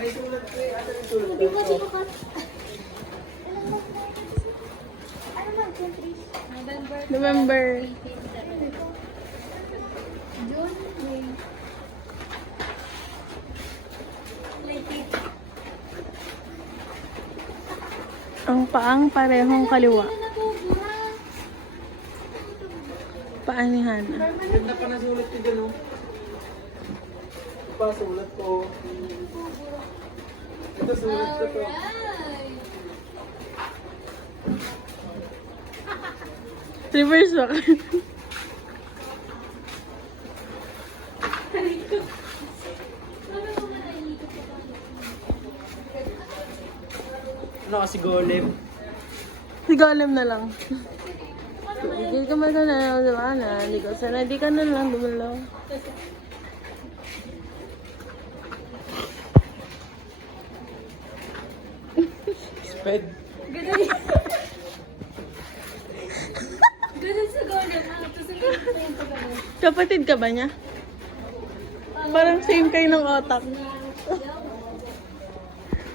Ay, sulat ko eh. Asa yung sulat Hindi ko? ko sinukat. Ano ba? Country? November. June? May. Ang paang parehong kaliwa. Paa ni Hana. Ganda pa na sulat ko dyan, oh. Pa, sulat ko. Ito, sulat ko to. Reverse back. Ano kasi golem? Si Golem na lang. Hindi ka man na na. Hindi ka sana. Hindi ka na lang dumalaw. Sped. Ganun sa golem. Tapos ang ganun yung pagano. Kapatid ka ba niya? Parang same kayo ng otak. Na,